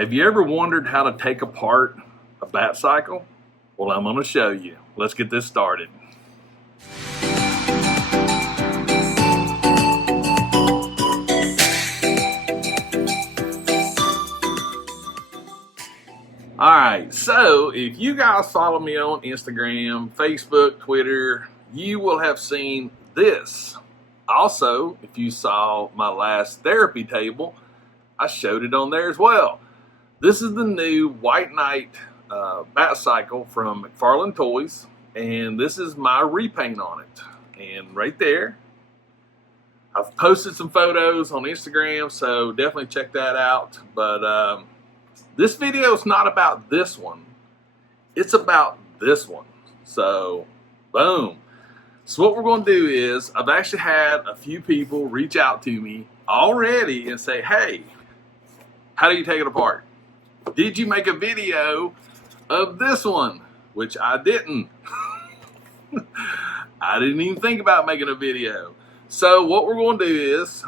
Have you ever wondered how to take apart a Batcycle? Well, I'm going to show you. Let's get this started. Alright, so if you guys follow me on Instagram, Facebook, Twitter, you will have seen this. Also, if you saw my last therapy table, I showed it on there as well. This is the new White Knight Batcycle from McFarlane Toys, and this is my repaint on it. And right there, I've posted some photos on Instagram, so definitely check that out. But this video is not about this one. It's about this one. So, boom. So what we're going to do is, I've actually had a few people reach out to me already and say, hey, how do you take it apart? Did you make a video of this one? Which I didn't. I didn't even think about making a video. So what we're going to do is,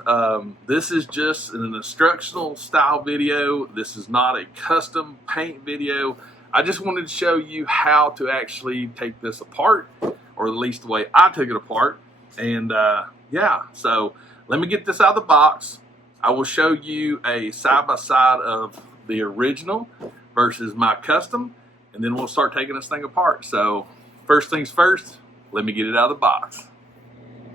this is just an instructional style video. This is not a custom paint video. I just wanted to show you how to actually take this apart, or at least the way I took it apart. And yeah, so let me get this out of the box. I will show you a side-by-side of the original versus my custom, and then we'll start taking this thing apart. So first things first, let me get it out of the box.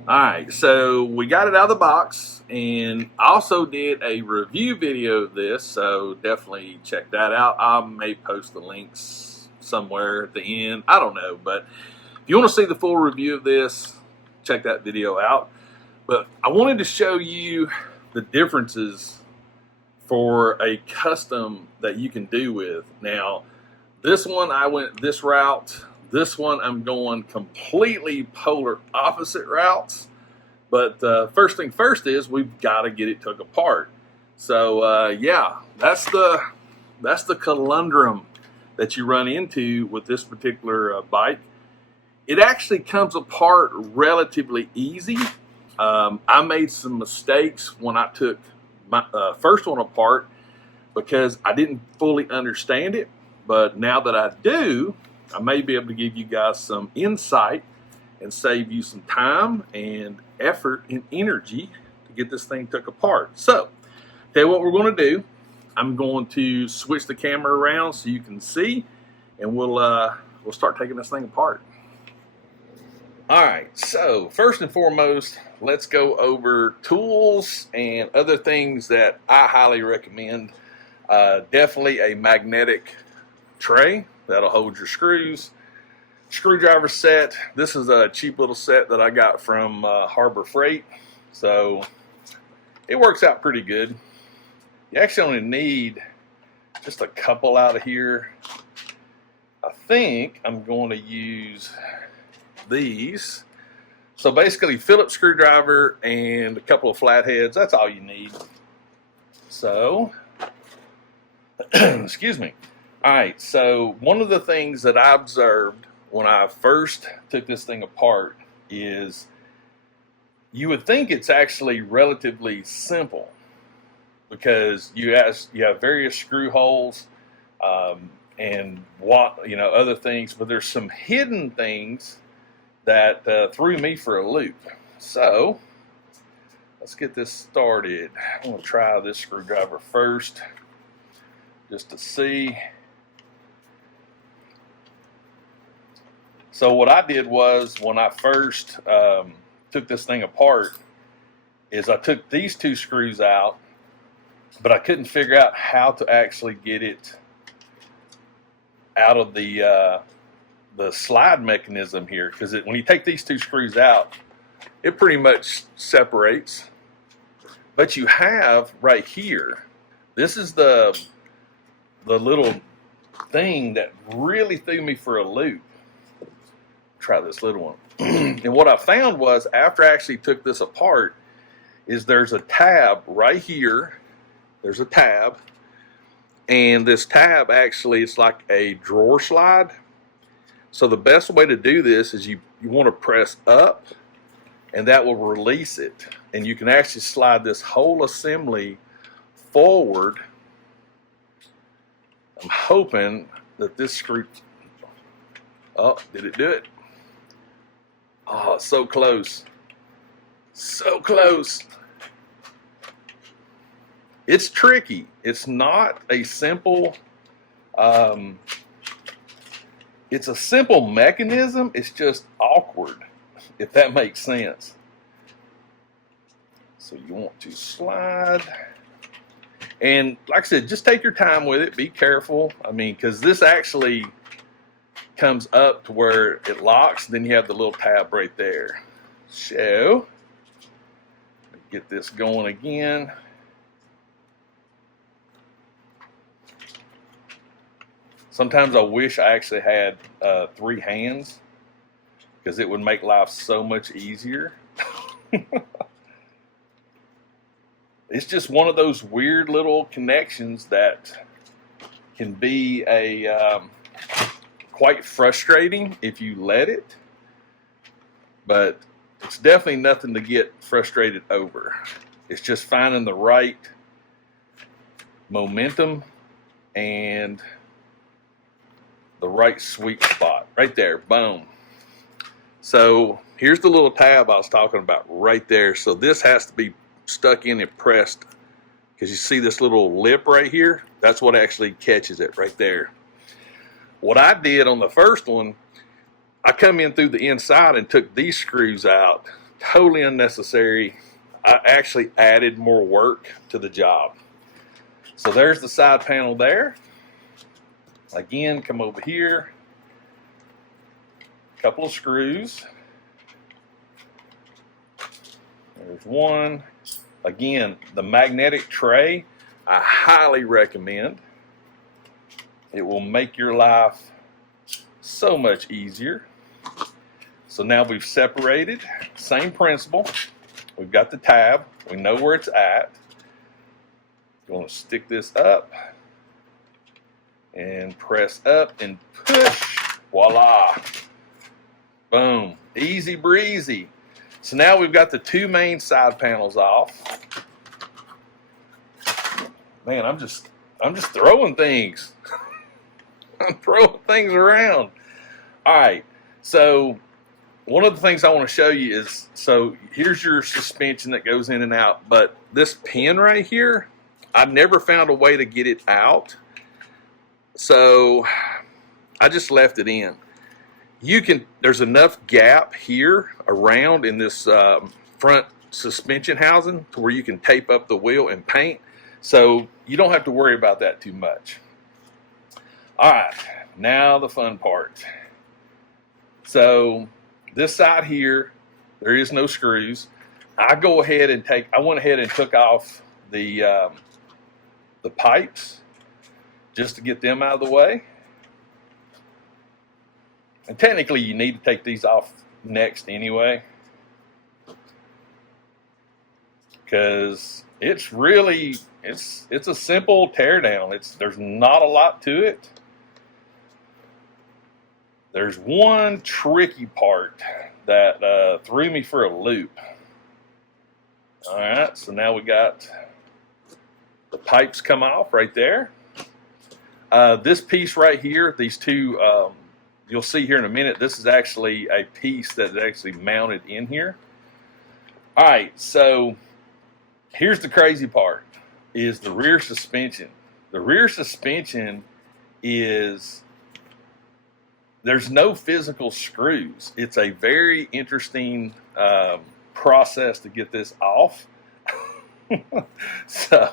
Alright, so we got it out of the box, and I also did a review video of this, so definitely check that out. I may post the links somewhere at the end, I don't know, but if you want to see the full review of this, check that video out. But I wanted to show you the differences for a custom that you can do with. Now, this one I went this route. This one I'm going completely polar opposite routes. But first thing first is we've got to get it took apart. So yeah, that's the conundrum that you run into with this particular bike. It actually comes apart relatively easy. I made some mistakes when I took my first one apart because I didn't fully understand it. But now that I do, I may be able to give you guys some insight and save you some time and effort and energy to get this thing took apart. So, tell you what we're going to do. I'm going to switch the camera around so you can see, and we'll start taking this thing apart. Alright, so first and foremost, let's go over tools and other things that I highly recommend. Definitely a magnetic tray that'll hold your screws. Screwdriver set. This is a cheap little set that I got from Harbor Freight, so it works out pretty good. You actually only need just a couple out of here. I think I'm going to use these. So basically, Phillips screwdriver and a couple of flatheads. That's all you need. So, excuse me. All right, so one of the things that I observed when I first took this thing apart is you would think it's actually relatively simple because you have various screw holes and other things, but there's some hidden things that threw me for a loop. So let's get this started. I'm going to try this screwdriver first just to see. So what I did was, when I first took this thing apart, is I took these two screws out, but I couldn't figure out how to actually get it out of the slide mechanism here, because when you take these two screws out, it pretty much separates. But you have right here, this is the little thing that really threw me for a loop. Try this little one. And what I found was, after I actually took this apart, is there's a tab right here. There's a tab, and this tab actually is like a drawer slide. So the best way to do this is you want to press up, and that will release it, and you can actually slide this whole assembly forward I'm hoping that this screw, oh, did it do it? Oh, so close. So close. It's tricky. It's not a simple, it's a simple mechanism. It's just awkward, if that makes sense. So you want to slide. And like I said, just take your time with it. Be careful. I mean, because this actually comes up to where it locks. Then you have the little tab right there. So, get this going again. Sometimes I wish I actually had 3 hands, because it would make life so much easier. It's just one of those weird little connections that can be a quite frustrating if you let it, but it's definitely nothing to get frustrated over. It's just finding the right momentum and the right sweet spot. Right there, boom. So here's the little tab I was talking about right there. So this has to be stuck in and pressed, because you see this little lip right here? That's what actually catches it right there. What I did on the first one, I come in through the inside and took these screws out. Totally unnecessary. I actually added more work to the job. So there's the side panel there. Again, come over here. A couple of screws. There's one. Again, the magnetic tray, I highly recommend. It will make your life so much easier. So now we've separated, same principle. We've got the tab, we know where it's at. You want to stick this up and press up and push, voila. Boom, easy breezy. So now we've got the 2 main side panels off. Man, I'm just throwing things. I'm throwing things around. All right, so one of the things I want to show you is, so here's your suspension that goes in and out, but this pin right here, I never found a way to get it out, so I just left it in. You can, there's enough gap here around in this front suspension housing to where you can tape up the wheel and paint, so you don't have to worry about that too much. All right, now the fun part. So this side here, there is no screws. I went ahead and took off the pipes just to get them out of the way. And technically you need to take these off next anyway, because it's really, it's a simple teardown. There's not a lot to it. There's one tricky part that threw me for a loop. All right, so now we got the pipes come off right there. This piece right here, these two, you'll see here in a minute, this is actually a piece that's actually mounted in here. All right, so here's the crazy part, is the rear suspension. The rear suspension is, there's no physical screws. It's a very interesting process to get this off. So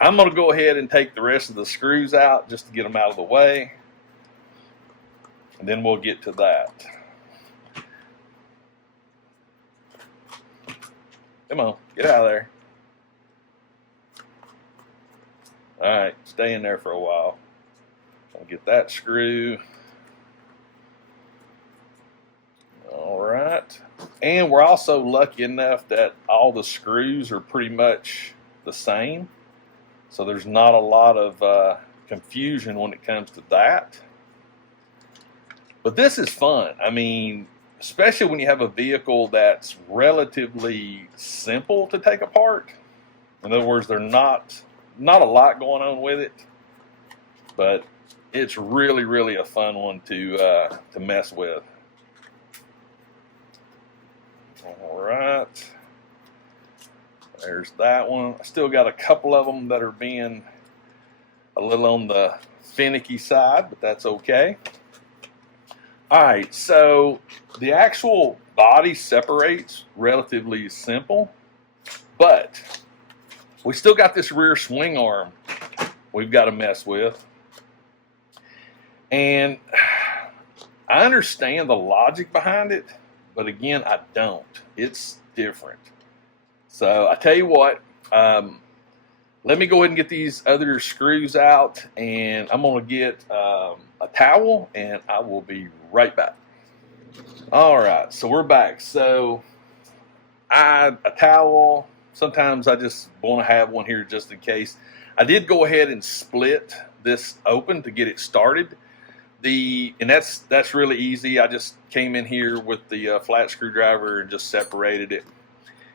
I'm going to go ahead and take the rest of the screws out just to get them out of the way, and then we'll get to that. Come on, get out of there. All right, stay in there for a while. I'll get that screw. All right, and we're also lucky enough that all the screws are pretty much the same, so there's not a lot of confusion when it comes to that. But this is fun. I mean, especially when you have a vehicle that's relatively simple to take apart. In other words, there's not a lot going on with it, but it's really, really a fun one to mess with. All right, there's that one. I still got a couple of them that are being a little on the finicky side, but that's okay. All right, so the actual body separates relatively simple, but we still got this rear swing arm we've got to mess with. And I understand the logic behind it, but again, I don't. It's different. So I tell you what, let me go ahead and get these other screws out, and I'm going to get a towel, and I will be right back. All right, so we're back. So a towel, sometimes I just want to have one here just in case. I did go ahead and split this open to get it started. And that's really easy. I just came in here with the flat screwdriver and just separated it.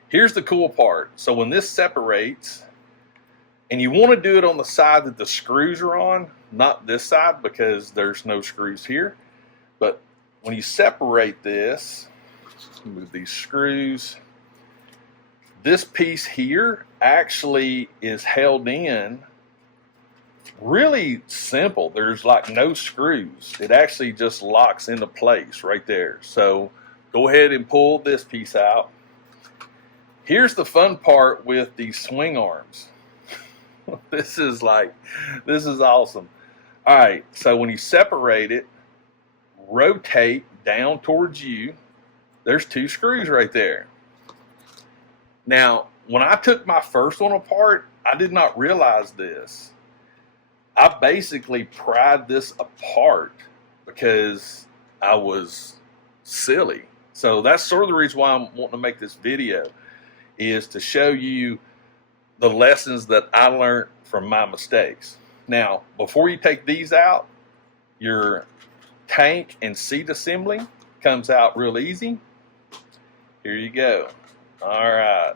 Here's the cool part. So when this separates, and you want to do it on the side that the screws are on, not this side because there's no screws here. But when you separate this, move these screws, this piece here actually is held in really simple. There's like no screws. It actually just locks into place right there. So go ahead and pull this piece out. Here's the fun part with these swing arms. This is awesome. All right, so when you separate it, rotate down towards you. There's two screws right there. Now, when I took my first one apart, I did not realize this. I basically pried this apart because I was silly. So that's sort of the reason why I'm wanting to make this video, is to show you the lessons that I learned from my mistakes. Now, before you take these out, your tank and seat assembly comes out real easy. Here you go. All right.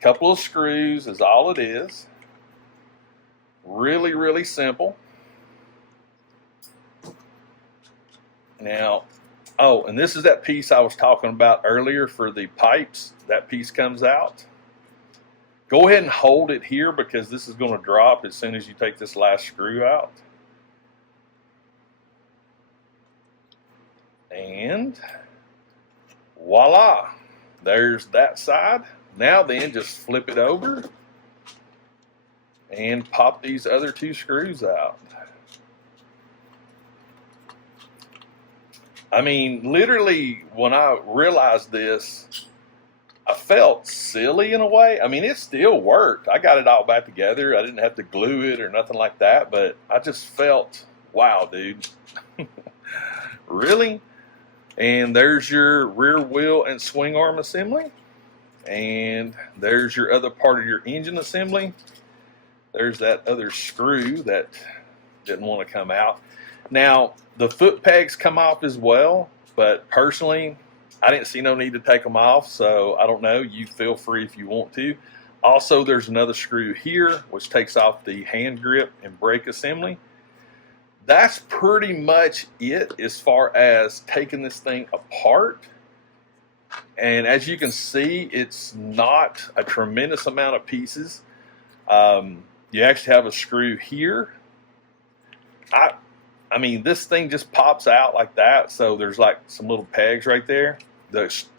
Couple of screws is all it is. Really, really simple. Now, oh, and this is that piece I was talking about earlier for the pipes. That piece comes out. Go ahead and hold it here because this is going to drop as soon as you take this last screw out. And voila, there's that side. Now then, just flip it over and pop these other two screws out. I mean, literally, when I realized this, I felt silly in a way. I mean, it still worked. I got it all back together. I didn't have to glue it or nothing like that, but I just felt, wow, dude. Really? And there's your rear wheel and swing arm assembly. And there's your other part of your engine assembly. There's that other screw that didn't want to come out. Now, the foot pegs come off as well, but personally, I didn't see no need to take them off, so I don't know. You feel free if you want to. Also, there's another screw here, which takes off the hand grip and brake assembly. That's pretty much it as far as taking this thing apart. And as you can see, it's not a tremendous amount of pieces. You actually have a screw here. I mean, this thing just pops out like that. So there's like some little pegs right there.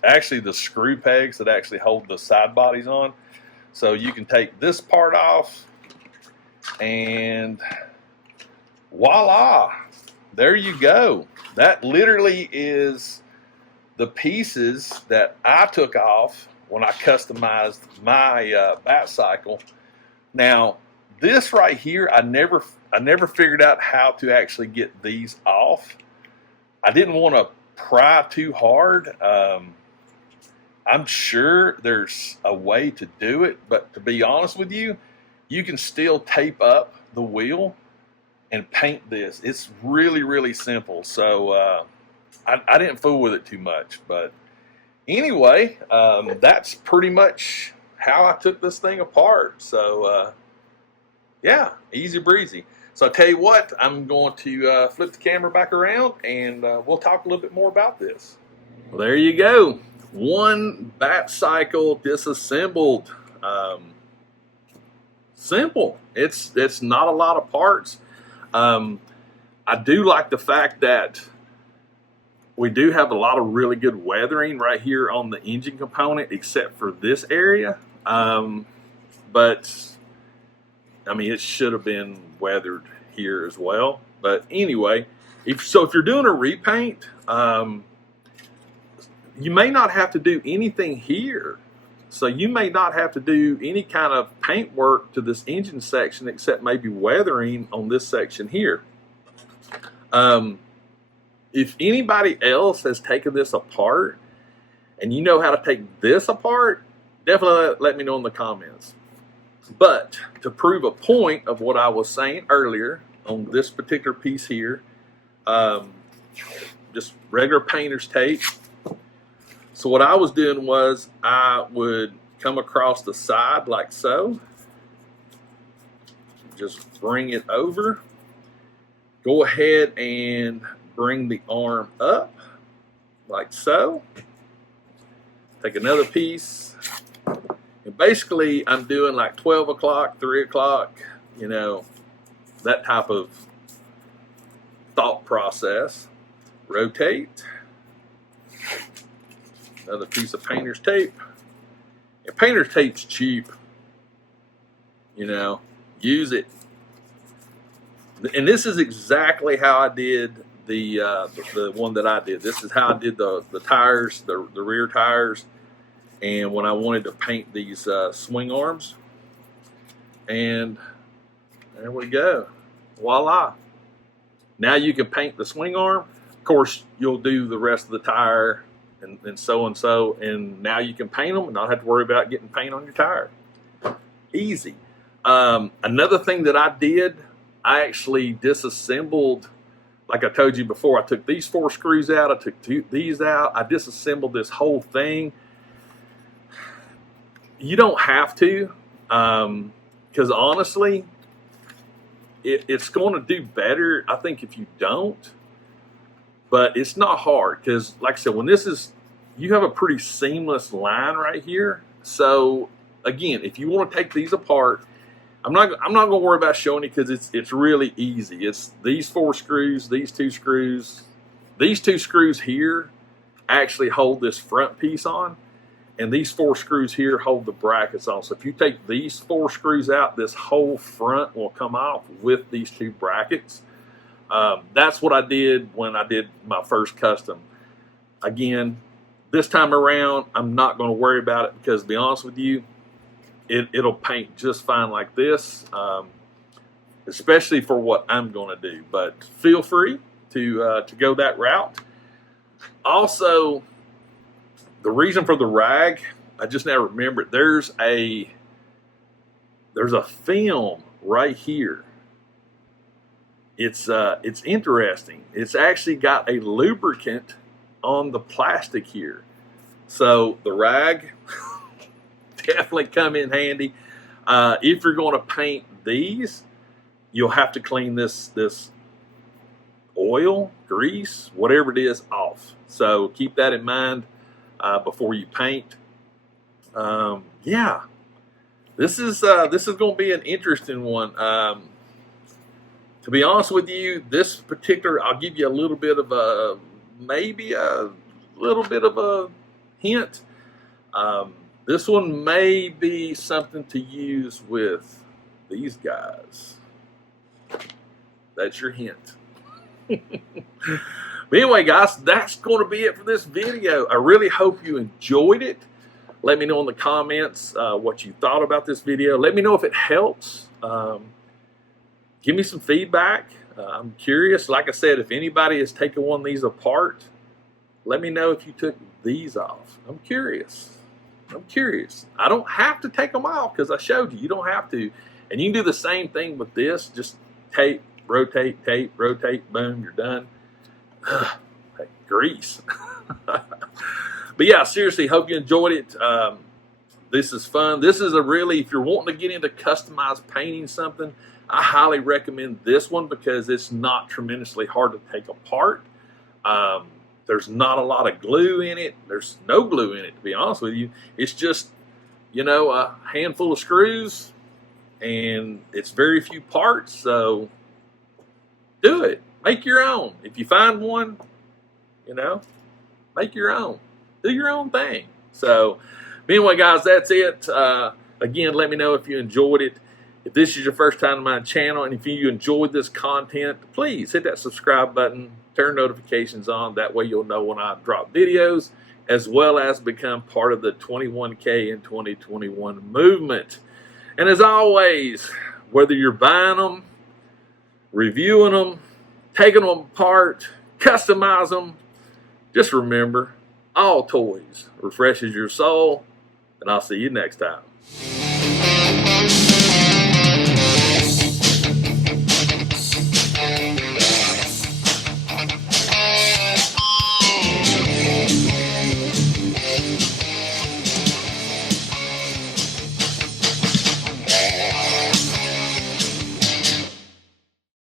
Actually, the screw pegs that actually hold the side bodies on. So you can take this part off and voila, there you go. That literally is the pieces that I took off when I customized my Batcycle. Now, this right here, I never figured out how to actually get these off. I didn't want to pry too hard. I'm sure there's a way to do it, but to be honest with you, you can still tape up the wheel and paint this. It's really, really simple. So I didn't fool with it too much. But anyway, that's pretty much how I took this thing apart. So yeah, easy breezy. So I tell you what, I'm going to flip the camera back around and we'll talk a little bit more about this. Well, there you go. One Batcycle disassembled. Simple. It's not a lot of parts. I do like the fact that we do have a lot of really good weathering right here on the engine component, except for this area. But I mean, it should have been weathered here as well. But anyway, if you're doing a repaint, you may not have to do anything here. So you may not have to do any kind of paint work to this engine section except maybe weathering on this section here. If anybody else has taken this apart and you know how to take this apart, definitely let me know in the comments. But to prove a point of what I was saying earlier on this particular piece here, just regular painter's tape. So what I was doing was I would come across the side like so, just bring it over, go ahead and bring the arm up like so, take another piece, and basically I'm doing like 12 o'clock, 3 o'clock, you know, that type of thought process. Rotate, another piece of painter's tape. And painter's tape's cheap, you know, use it. And this is exactly how I did the one that I did. This is how I did the tires, the rear tires, and when I wanted to paint these swing arms. And there we go, voila. Now you can paint the swing arm. Of course, you'll do the rest of the tire and so, and now you can paint them and not have to worry about getting paint on your tire. Easy. Another thing that I did, I actually disassembled, like I told you before, I took these 4 screws out, I took these out, I disassembled this whole thing. You don't have to, because honestly, it's going to do better, I think, if you don't. But it's not hard, because like I said, when this is, you have a pretty seamless line right here. So again, if you want to take these apart, I'm not going to worry about showing you, because it's really easy. It's these 4 screws, these 2 screws. These 2 screws here actually hold this front piece on, and these 4 screws here hold the brackets on. So if you take these 4 screws out, this whole front will come off with these 2 brackets. That's what I did when I did my first custom. Again, this time around, I'm not going to worry about it, because to be honest with you, it'll paint just fine like this, especially for what I'm going to do. But feel free to go that route. Also, the reason for the rag, I just now remembered, there's a film right here. It's interesting. It's actually got a lubricant on the plastic here. So the rag definitely come in handy. If you're going to paint these, you'll have to clean this oil, grease, whatever it is, off. So keep that in mind before you paint. Yeah, this is going to be an interesting one. To be honest with you, this particular, I'll give you a little bit of a, maybe a little bit of a hint. This one may be something to use with these guys. That's your hint. But anyway, guys, that's going to be it for this video. I really hope you enjoyed it. Let me know in the comments what you thought about this video. Let me know if it helps. Give me some feedback. I'm curious. Like I said, if anybody has taken one of these apart, let me know if you took these off. I'm curious. I don't have to take them off, because I showed you. You don't have to. And you can do the same thing with this. Just tape, rotate, boom, you're done. Hey, grease. But yeah, seriously, hope you enjoyed it. This is fun. This is a really, if you're wanting to get into customized painting something, I highly recommend this one because it's not tremendously hard to take apart. There's not a lot of glue in it. There's no glue in it, to be honest with you. It's just, you know, a handful of screws, and it's very few parts, so do it. Make your own. If you find one, you know, make your own. Do your own thing. So, anyway, guys, that's it. Again, let me know if you enjoyed it. If this is your first time on my channel, and if you enjoyed this content, please hit that subscribe button, turn notifications on. That way you'll know when I drop videos, as well as become part of the 21K in 2021 movement. And as always, whether you're buying them, reviewing them, taking them apart, customize them, just remember, all toys refreshes your soul, and I'll see you next time.